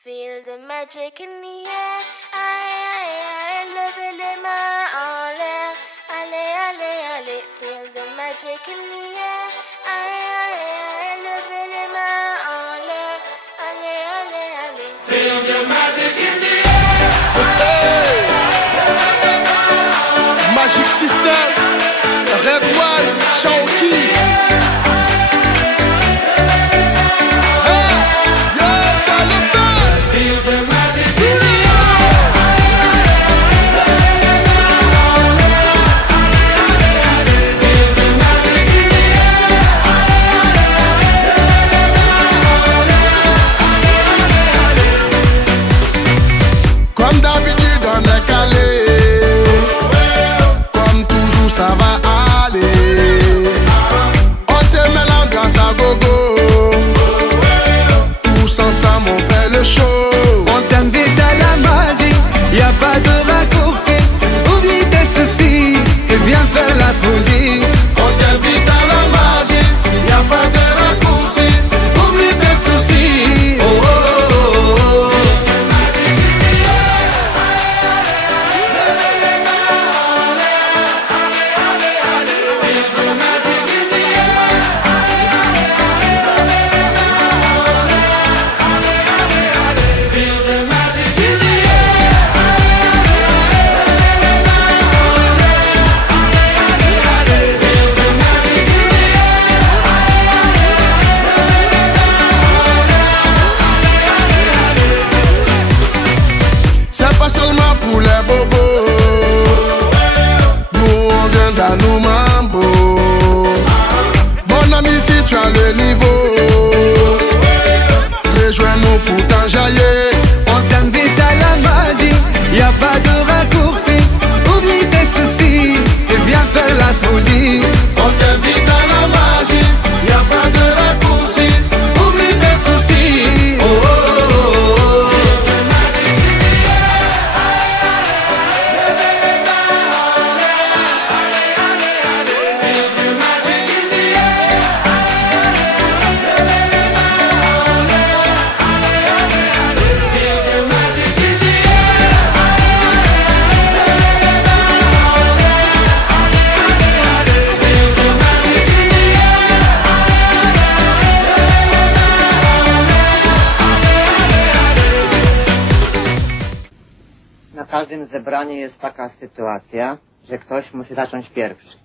Feel the magic in the air. Aye, aye, aye. Love it in my all air. Allez, allez, allez. Feel the magic in the air. fait le show. Fontaine Vita. touche à le niveau każdym zebraniu jest taka sytuacja, że ktoś musi zacząć pierwszy.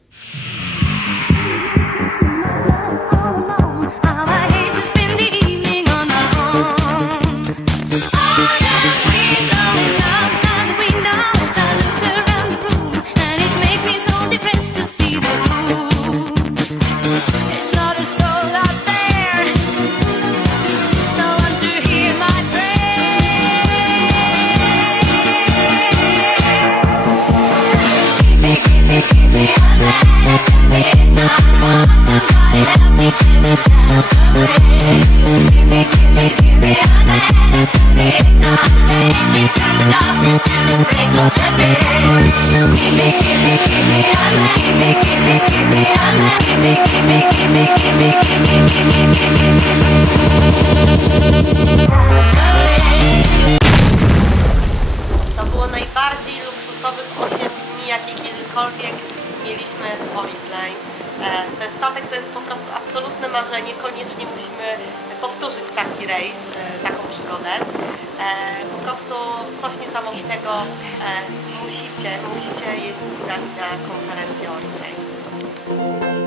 Give me, give me, give me, give me, give me, give me, give me, give me. To jest po prostu absolutne marzenie. Koniecznie musimy powtórzyć taki rejs, e, taką przygodę. E, po prostu coś niesamowitego e, musicie, musicie jeździć z nami na konferencję Oriflame.